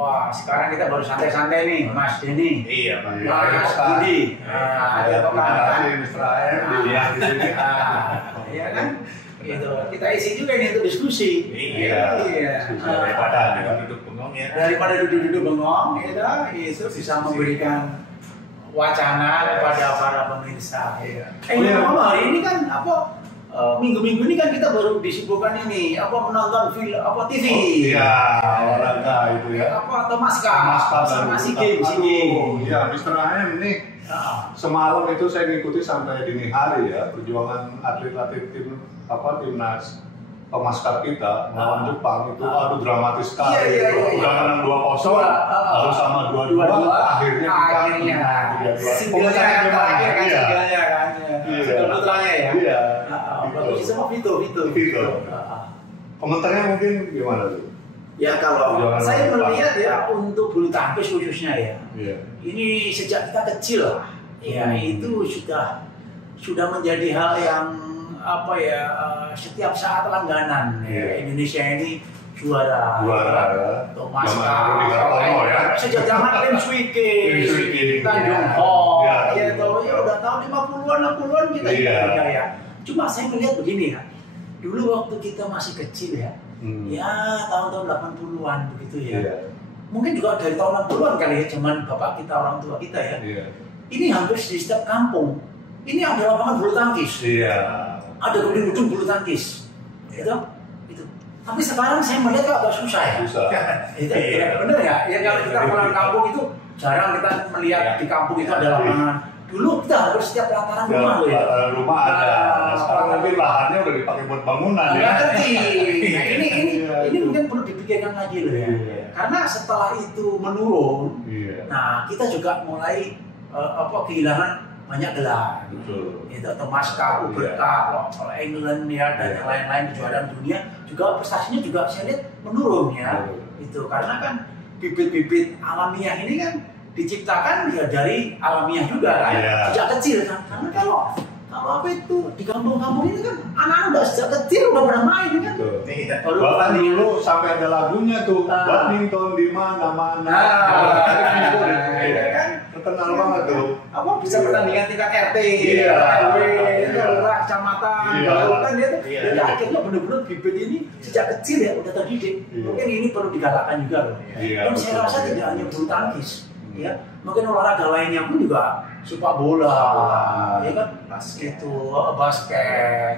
Wah, sekarang kita baru santai-santai nih, Mas Denny. Iya, Pak. Mas Budi. Ada apa kabar? Mr. AM dilihat di sini. Iya kan? Gitu. Kita isi juga ini untuk diskusi. Iya. Daripada duduk bengong ya. Daripada duduk-duduk bengong, itu bisa memberikan wacana kepada para pemirsa. Ngomong hari ini kan apa? Minggu-minggu ini kan kita baru disibukkan ini menonton film TV. Iya, olahraga itu ya. Atau maskap sama si game. Iya, Mr. AM nih. Semalam itu saya ngikuti sampai dini hari ya perjuangan atlet-atlet timnas pemaskap kita melawan Jepang itu dramatis sekali. Udah menang 2-0, lalu sama 2-2 akhirnya kita 3-2. Singlenya yang terakhir kan singlenya kan. Single putranya ya. Iya. Bagus sama Vito. Komentarnya mungkin gimana tuh? Ya kalau saya melihat ya untuk bulu tangkis khususnya ya. Ini sejak kita kecil lah. Ya itu sudah menjadi hal yang setiap saat langganan. Indonesia ini juara Thomas Cup sejak zaman Lim Swee King, Tanjung Hong, ya udah tahun 50-an 60-an kita berjaya. Cuma saya melihat begini ya, dulu waktu kita masih kecil ya, tahun-tahun 80-an begitu ya. Mungkin juga dari tahun 60-an kali ya, zaman bapak kita, orang tua kita ya. Ini hampir di setiap kampung, ini ada lapangan bulu tangkis. Ada gedung-gedung bulu tangkis. Itu. Tapi sekarang saya melihat kok agak susah ya. Bener ya? Ya kalau kita pulang kampung itu jarang kita melihat di kampung itu ada lapangan. Dulu kita hampir setiap pelataran rumah loh ya. Rumah ada. Sekarang mungkin lahannya udah dipakai buat bangunan ya. Ini mungkin perlu dipikirkan lagi loh ya. Karena setelah itu menurun, nah kita juga mulai kehilangan banyak gelar. Itu Thomas Cup, Uber Cup, England ya dan yang lain-lain kejuaraan dunia juga prestasinya juga saya lihat menurun ya. Itu karena kan bibit-bibit alamiah ini kan diciptakan ya dari alamiah juga kan, sejak kecil kan. Karena kalau di kampung-kampung ini kan anak-anak udah sejak kecil udah pernah main kan. Bahkan dulu sampai ada lagunya tuh, badminton di mana-mana. Terkenal banget tuh. Bisa pertandingan tingkat RT, kecamatan, kan dia tuh. Jadi akhirnya benar-benar bibit ini sejak kecil ya udah terdidik. Mungkin ini perlu digalakkan juga loh. Dan saya rasa tidak hanya bulu tangkis. Ya, mungkin olahraga lainnya pun juga sepak bola, ya kan, basket,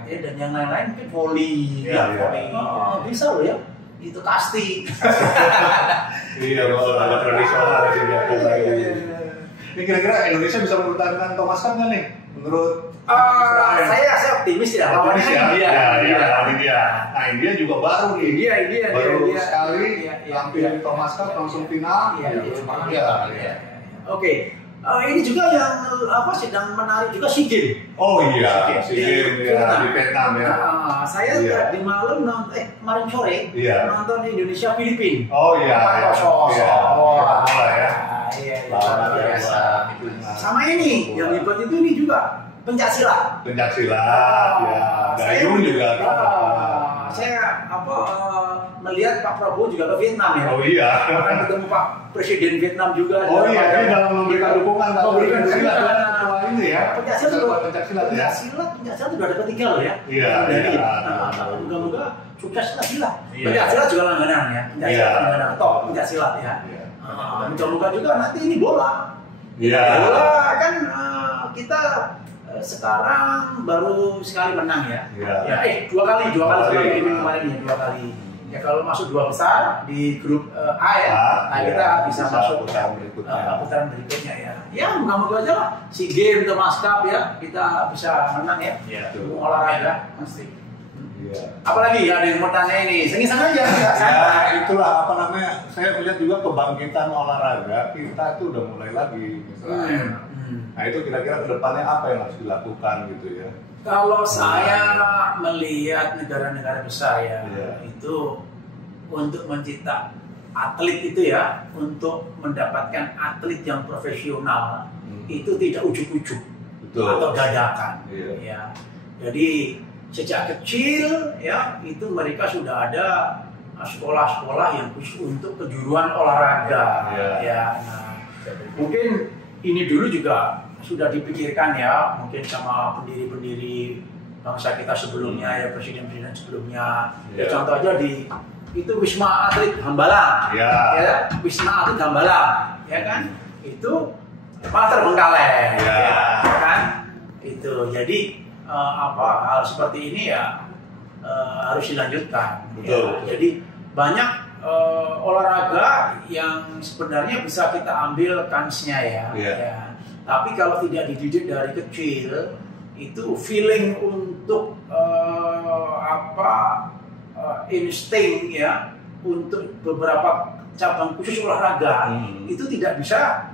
ya, dan yang lain-lain mungkin volley, bisa loh ya, itu kasti. Olahraga tradisional juga. Ini kira-kira Indonesia bisa mempertahankan Thomas Cup nggak nih? Menurut saya optimis ya. Lawan India. Nah, India juga baru nih. Baru sekali tampil di Thomas Cup langsung final. Oke. Ini juga yang sedang menarik juga SEA Games. Oh iya, SEA Games di Vietnam ya. Saya di malam kemarin sore nonton Indonesia Filipina. Oh iya. Bola ya. Biasa. Sama ini yang hebat itu ini juga pencaksilat. Gayung juga. Saya melihat Pak Prabowo juga ke Vietnam ya. Oh iya. Akan ketemu Pak Presiden Vietnam juga. Oh iya, ini dalam memberikan dukungan pencaksilat ini ya. Pencaksilat sudah dapat 3 loh ya. Moga-moga sukses silat. Pencaksilat juga langganan ya. Pencaksilat ya. Moga-moga juga nanti ini bola. Bola kan kita sekarang baru sekali menang ya. 2 kali kemarin ya, 2 kali. Ya kalau masuk 2 besar di grup A ya, kita bisa masuk putaran berikutnya ya. Ya moga-moga aja lah SEA Games Thomas Cup ya kita bisa menang ya. Olahraga mesti. Apalagi ada yang mau tanya ini, senang aja. Itulah saya melihat juga kebangkitan olahraga kita itu udah mulai lagi misalnya. Nah itu kira-kira kedepannya apa yang harus dilakukan gitu ya? Kalau saya melihat negara-negara besar ya, itu untuk mencetak atlet itu ya, untuk mendapatkan atlet yang profesional itu tidak ujuk-ujuk atau dadakan. Ya. Jadi sejak kecil ya itu mereka sudah ada sekolah-sekolah yang khusus untuk kejuruan olahraga. Ya, nah, mungkin ini dulu juga sudah dipikirkan ya, mungkin sama pendiri-pendiri bangsa kita sebelumnya ya, presiden-presiden sebelumnya. Ya, contoh aja itu Wisma Atlet Hambalang, ya, Wisma Atlet Hambalang, ya kan? Itu malah terbengkalai, ya kan? Itu jadi hal seperti ini ya harus dilanjutkan. Betul. Ya. Jadi banyak olahraga yang sebenarnya bisa kita ambil kansnya ya. Ya. Tapi kalau tidak dididik dari kecil, itu feeling untuk insting ya untuk beberapa cabang khusus olahraga itu tidak bisa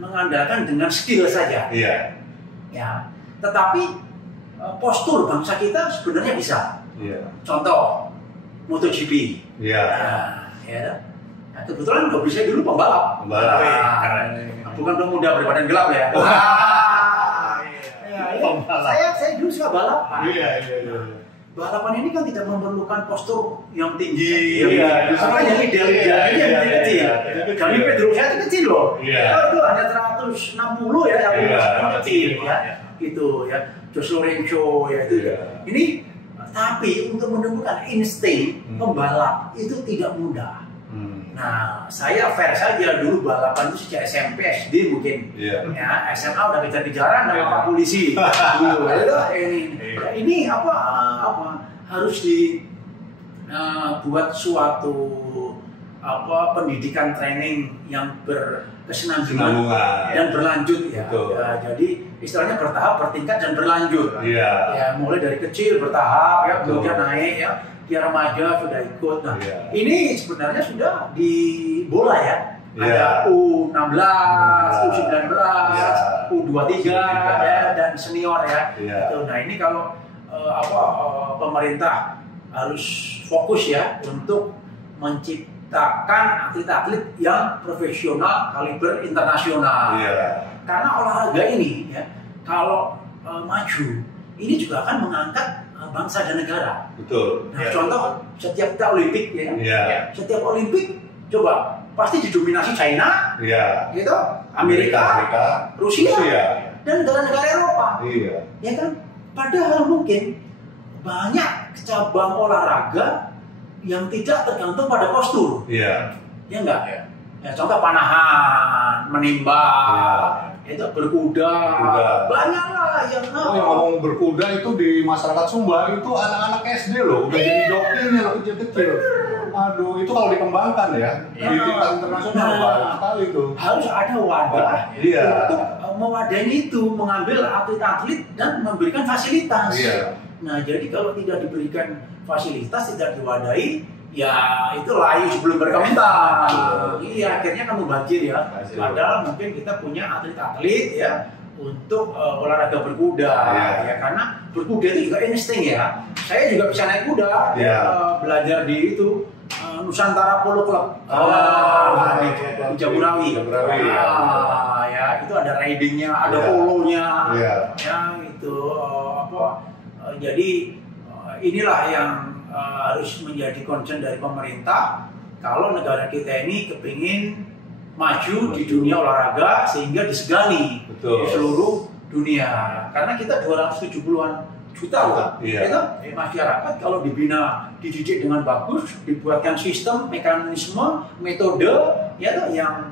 mengandalkan dengan skill saja. Ya. Tetapi postur bangsa kita sebenarnya bisa. Contoh MotoGP. Nah, kebetulan hobi saya dulu pembalap. Bukan pemuda berbadan gelap ya. Saya dulu suka balapan. Balapan ini kan tidak memerlukan postur yang tinggi. Makanya idealnya yang kecil. Kami Pedro saya itu kecil loh. Itu hanya 160 ya, yang kecil ya. Gitu ya. Jos Lorenzo ya itu. Ini tapi untuk menemukan insting pembalap itu tidak mudah. Nah, saya fair saja dulu balapan itu sejak SMP, SD mungkin. Ya, SMA udah kejar-kejaran sama Pak Polisi. Ini harus dibuat suatu pendidikan training yang berkesinambungan dan berlanjut ya. Jadi istilahnya bertahap, bertingkat dan berlanjut. Ya, mulai dari kecil bertahap ya, kemudian naik ya. Dia remaja sudah ikut. Nah, ini sebenarnya sudah di bola ya. Ada U16, U19, U23 ya, dan senior ya. Nah, ini kalau pemerintah harus fokus ya untuk menciptakan atlet-atlet yang profesional kaliber internasional. Karena olahraga ini ya, kalau maju, ini juga akan mengangkat bangsa dan negara. Betul. Nah, contoh setiap kita Olimpik ya, setiap Olimpik coba pasti didominasi China, gitu, Amerika, Rusia, dan negara-negara Eropa. Ya kan? Padahal mungkin banyak cabang olahraga yang tidak tergantung pada postur. Ya enggak? Ya, contoh panahan, menembak. Itu berkuda, banyaklah yang ngomong berkuda itu di masyarakat Sumba itu anak-anak SD loh, udah jadi jokinya loh kecil-kecil. Aduh, itu kalau dikembangkan ya di tingkat internasional banyak sekali itu. Harus ada wadah untuk mewadahi itu, mengambil atlet-atlet dan memberikan fasilitas. Nah, jadi kalau tidak diberikan fasilitas, tidak diwadahi, ya itu layu sebelum berkembang. Akhirnya kamu banjir ya. Padahal mungkin kita punya atlet-atlet ya untuk olahraga berkuda ya, karena berkuda itu juga insting ya. Saya juga bisa naik kuda belajar di itu Nusantara Polo Club di Jagorawi. Ya itu ada ridingnya, ada polonya, ya itu jadi inilah yang harus menjadi concern dari pemerintah kalau negara kita ini kepingin maju di dunia olahraga sehingga disegani di seluruh dunia. Karena kita 270-an juta loh, masyarakat kalau dibina, dididik dengan bagus, dibuatkan sistem, mekanisme, metode ya yang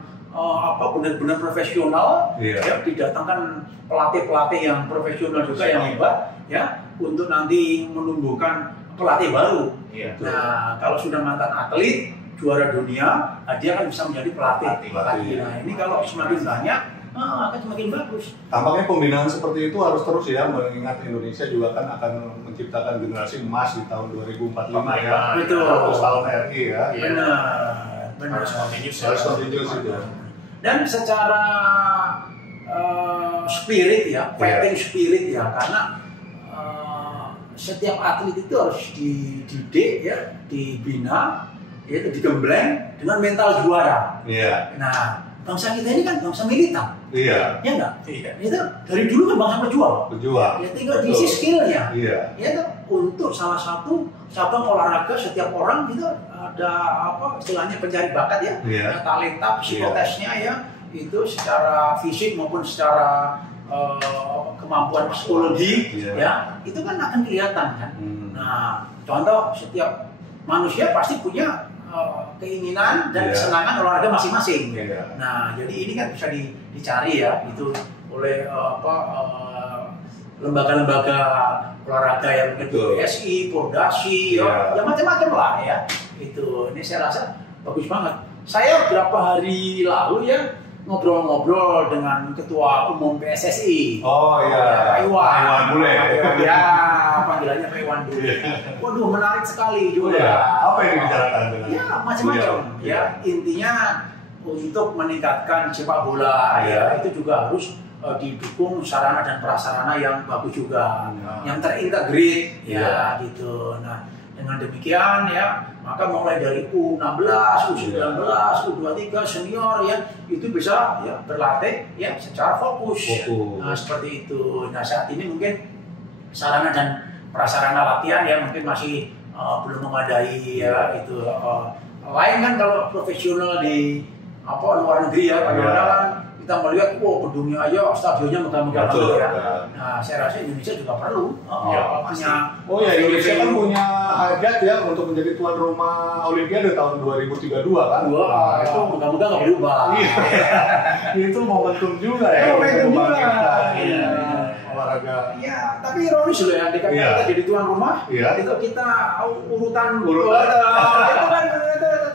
benar-benar profesional, ya didatangkan pelatih-pelatih yang profesional juga yang hebat ya untuk nanti menumbuhkan pelatih baru. Nah, kalau sudah mantan atlet juara dunia, dia akan bisa menjadi pelatih. Nah, ini kalau semakin banyak akan semakin bagus. Tampaknya pembinaan seperti itu harus terus ya, mengingat Indonesia juga kan akan menciptakan generasi emas di tahun 2045 ya. Betul. 100 tahun RI ya. Benar. Harus continuous itu. Dan secara spirit ya, fighting spirit ya, karena setiap atlet itu harus dididik ya, dibina, yaitu digembleng dengan mental juara. Nah, bangsa kita ini kan bangsa militan. Iya. Ya enggak? Iya. Itu dari dulu kan bangsa pejuang. Ya tinggal diisi skillnya. Iya. Ya itu untuk salah satu cabang olahraga setiap orang itu ada apa istilahnya pencari bakat ya, Iya. talenta psikotesnya ya itu secara fisik maupun secara kemampuan psikologi ya itu kan akan kelihatan kan. Nah contoh setiap manusia pasti punya keinginan dan kesenangan olahraga masing-masing. Nah jadi ini kan bisa dicari ya itu oleh lembaga-lembaga olahraga yang mungkin PSI, Pordasi, ya macam-macam lah ya. Itu ini saya rasa bagus banget. Saya beberapa hari lalu ya ngobrol-ngobrol dengan Ketua Umum PSSI. Oh iya. Pak Iwan Bule. Ya, panggilannya Pak Iwan Bule. Waduh, menarik sekali juga. Apa yang dibicarakan dengan? Ya, macam-macam. Ya, intinya untuk meningkatkan sepak bola ya itu juga harus didukung sarana dan prasarana yang bagus juga, yang terintegrate ya gitu. Nah, dengan demikian ya maka mulai dari U16, U19, U23 senior ya itu bisa ya berlatih ya secara fokus. Nah seperti itu. Nah saat ini mungkin sarana dan prasarana latihan ya mungkin masih belum memadai ya itu. Lain kan kalau profesional di luar negeri ya kadang-kadang kita melihat, gedungnya aja stadionnya megah-megah ya. Nah, saya rasa Indonesia juga perlu punya. Indonesia kan punya hajat ya untuk menjadi tuan rumah Olimpiade tahun 2032 kan. Wah, itu megah-megah nggak berubah. Itu momentum juga ya. Momentum juga. Olahraga. Iya, tapi ironis loh ya, ketika kita jadi tuan rumah, itu kita urutan. Itu kan.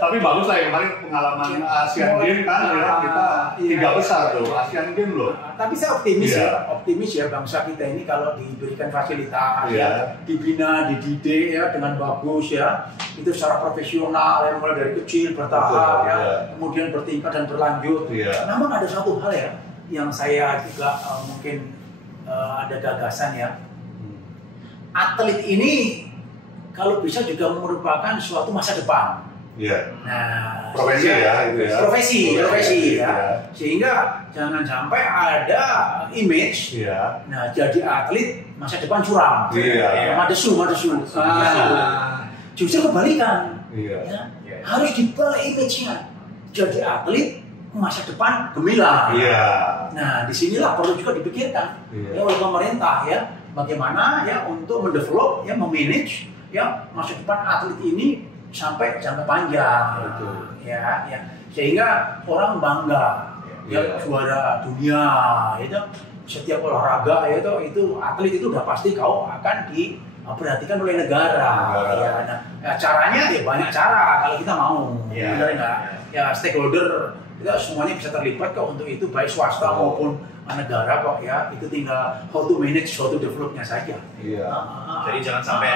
Tapi bagus lah kemarin pengalaman Asian Games kan kita 3 besar tuh Asian Games loh. Tapi saya optimis ya bangsa kita ini kalau diberikan fasilitas dibina, dididik ya dengan bagus ya, itu secara profesional ya mulai dari kecil bertahap kemudian bertingkat dan berlanjut. Namun ada satu hal ya yang saya juga mungkin ada gagasan ya. Atlet ini kalau bisa juga merupakan suatu masa depan. Nah, profesi profesi ya. Sehingga jangan sampai ada image. Nah, jadi atlet masa depan curam. Madesu. Justru kebalikan. Harus dibalik image-nya. Jadi atlet masa depan gemilang. Nah, disinilah perlu juga dipikirkan oleh pemerintah ya, bagaimana ya untuk mendevelop ya, memanage ya masa depan atlet ini sampai jangka panjang, ya, sehingga orang bangga ya juara dunia itu setiap olahraga ya itu atlet itu udah pasti kau akan diperhatikan oleh negara. Nah, caranya ya banyak cara kalau kita mau, benar nggak? Ya stakeholder kita semuanya bisa terlibat kok untuk itu baik swasta maupun negara kok ya itu tinggal how to manage, how to developnya saja. Jadi jangan sampai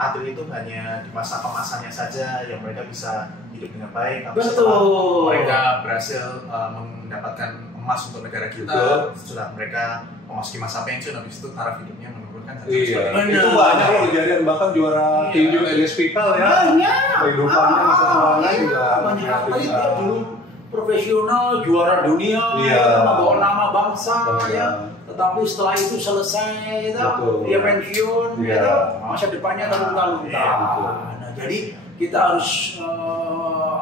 atlet itu hanya di masa kemasannya saja yang mereka bisa hidup dengan baik. Betul. Mereka berhasil mendapatkan emas untuk negara kita, setelah mereka memasuki masa pensiun, habis itu taraf hidupnya menurunkan. Itu banyak loh kejadian, bahkan juara tinju Elias Pikal ya. Kehidupannya masa depannya juga banyak atlet ya dulu profesional juara dunia, membawa nama bangsa ya. Tetapi setelah itu selesai, dia pensiun, masa depannya terlunta-lunta. Nah, jadi kita harus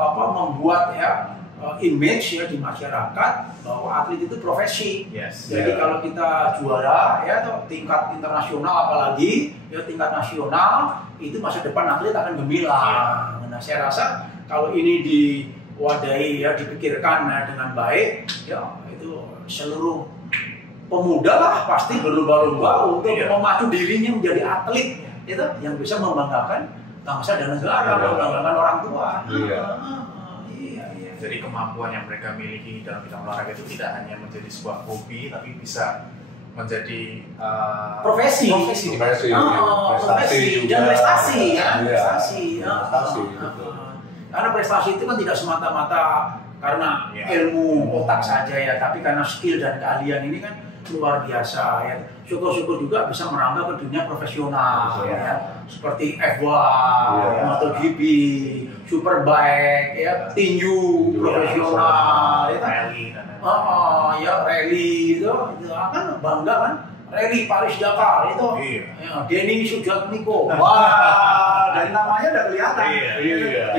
membuat ya image ya di masyarakat bahwa atlet itu profesi. Jadi kalau kita juara ya tingkat internasional apalagi ya tingkat nasional itu masa depan atlet akan gemilang. Nah, saya rasa kalau ini diwadahi ya dipikirkan dengan baik ya itu seluruh pemuda lah pasti berlomba-lomba untuk memacu dirinya menjadi atlet itu yang bisa membanggakan bangsa dan negara, membanggakan orang tua. Jadi kemampuan yang mereka miliki dalam bidang olahraga itu tidak hanya menjadi sebuah hobi, tapi bisa menjadi profesi dan prestasi. Karena prestasi itu kan tidak semata-mata karena ilmu otak saja ya, tapi karena skill dan keahlian ini kan luar biasa ya. Syukur-syukur juga bisa merambah ke dunia profesional ya. Seperti F1, MotoGP, Superbike ya, tinju profesional ya kan. Ya rally itu kan bangga kan. Rally Paris Dakar itu, ya, Denny Sujatmiko. Wah, dari namanya udah kelihatan.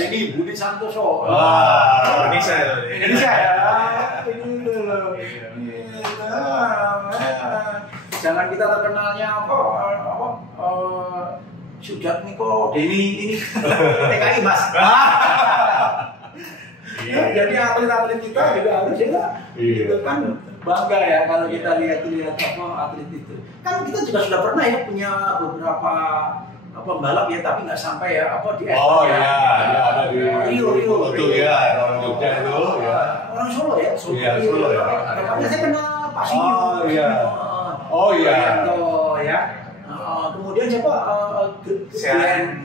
Denny Budi Santoso. Wah, Indonesia ya. Ini dulu. Jangan kita terkenalnya Sujatmiko, Denny ini TKI Mas. Jadi atlet-atlet kita juga harus ya, gitu kan. Bangga ya kalau kita lihat atlet itu. Kan kita juga sudah pernah ya punya beberapa pembalap ya, tapi nggak sampai ya di ada di Rio itu ya, orang Jogja itu ya. Orang Solo ya. Solo ya. Makanya saya pernah Pasio. Oh iya. Ya. Kemudian siapa?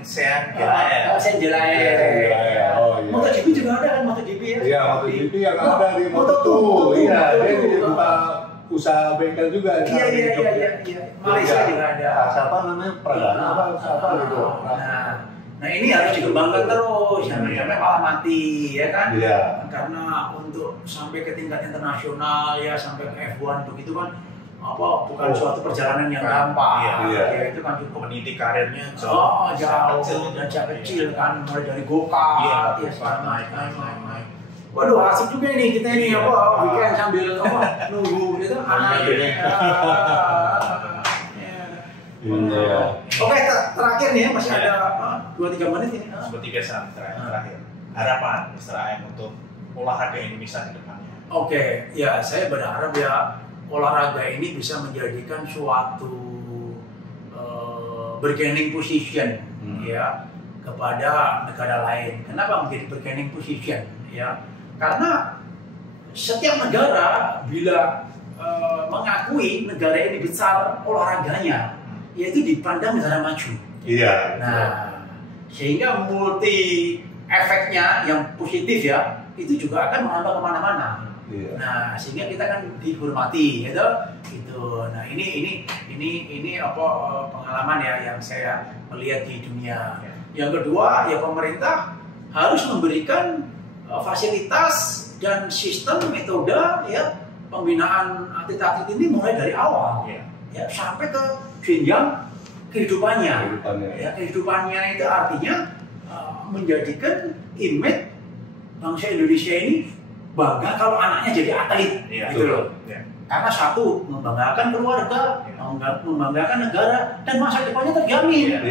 Sean Jelae. MotoGP juga ada kan, MotoGP ya? Iya, MotoGP yang ada di Moto2. Iya, dia buka usaha bengkel juga. Iya. Malaysia juga ada. Siapa namanya? Pradana apa gitu. Nah ini harus dikembangkan terus, jangan sampai malah mati ya kan? Iya. Karena untuk sampai ke tingkat internasional ya, sampai ke F1 begitu kan, bukan suatu perjalanan yang gampang. Iya. Itu kan cukup meniti karirnya jauh dan sejak kecil kan, mulai dari go-kart ya naik. Waduh, asik juga ini kita ini weekend sambil nunggu gitu. Oke, terakhir nih masih ada 2-3 menit ini. Seperti biasa terakhir. Harapan Mr. AM untuk olahraga Indonesia ke depannya. Oke, ya saya berharap ya olahraga ini bisa menjadikan suatu bargaining position ya kepada negara lain. Kenapa menjadi bargaining position ya? Karena setiap negara bila mengakui negara ini besar olahraganya, yaitu dipandang negara maju. Iya. Nah, sehingga multi efeknya yang positif ya, itu juga akan merambah kemana-mana. Iya. Nah, sehingga kita kan dihormati, gitu. Nah, ini pengalaman ya yang saya melihat di dunia. Yang kedua, ya pemerintah harus memberikan fasilitas dan sistem metode ya pembinaan atlet-atlet ini mulai dari awal ya sampai ke jenjang kehidupannya. Ya, kehidupannya itu artinya menjadikan image bangsa Indonesia ini bangga kalau anaknya jadi atlet, gitu loh. Karena satu, membanggakan keluarga, membanggakan negara, dan masa depannya terjamin.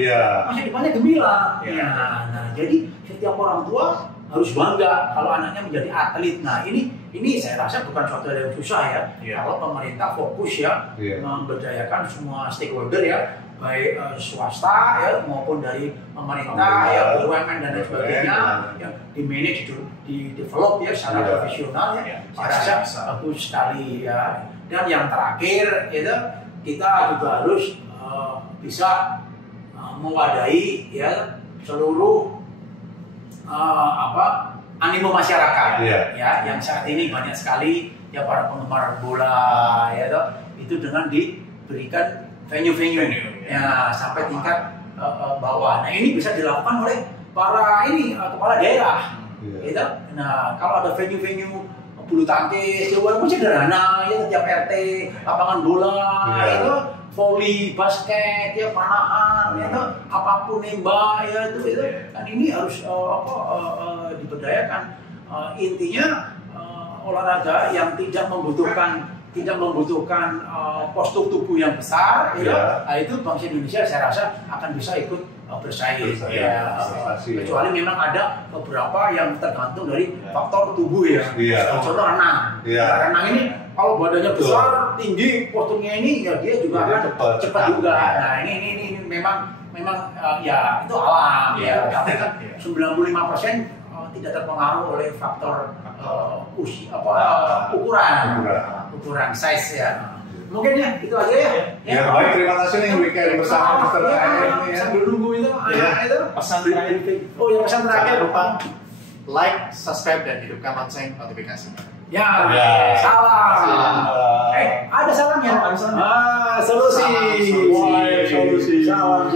Masa depannya gemilang. Nah, jadi setiap orang tua harus bangga kalau anaknya menjadi atlet. Nah, ini saya rasa bukan suatu hal yang susah ya. Kalau pemerintah fokus ya memberdayakan semua stakeholder ya, baik swasta ya maupun dari pemerintah ya, BUMN dan lain sebagainya yang di-manage, di-develop ya secara profesional ya. Saya rasa bagus sekali ya. Dan yang terakhir itu kita juga harus bisa mewadahi ya seluruh animo masyarakat ya yang saat ini banyak sekali ya para penggemar bola ya itu dengan diberikan venue-venue ya sampai tingkat bawah. Nah, ini bisa dilakukan oleh para kepala daerah gitu. Nah, kalau ada venue-venue bulu tangkis walaupun sederhana ya setiap RT, lapangan bola itu voli, basket, ya panahan, itu apapun nembak ya itu kan ini harus diberdayakan. Intinya olahraga yang tidak membutuhkan postur tubuh yang besar, nah itu bangsa Indonesia saya rasa akan bisa ikut bersaing. Kecuali memang ada beberapa yang tergantung dari faktor tubuh ya. Contoh renang. Renang ini kalau badannya besar, tinggi, posturnya ini ya dia juga akan cepat juga. Nah ini memang ya itu alam ya. Tapi kan 95% tidak terpengaruh oleh faktor ukuran size ya. Mungkin ya itu aja ya. Baik, terima kasih nih weekend bersama Mr. AM ini ya. Sambil nunggu itu pesan terakhir. Pesan terakhir. Jangan lupa like, subscribe dan hidupkan lonceng notifikasi. Salam. Ada salamnya. Solusi. Solusi. Salam.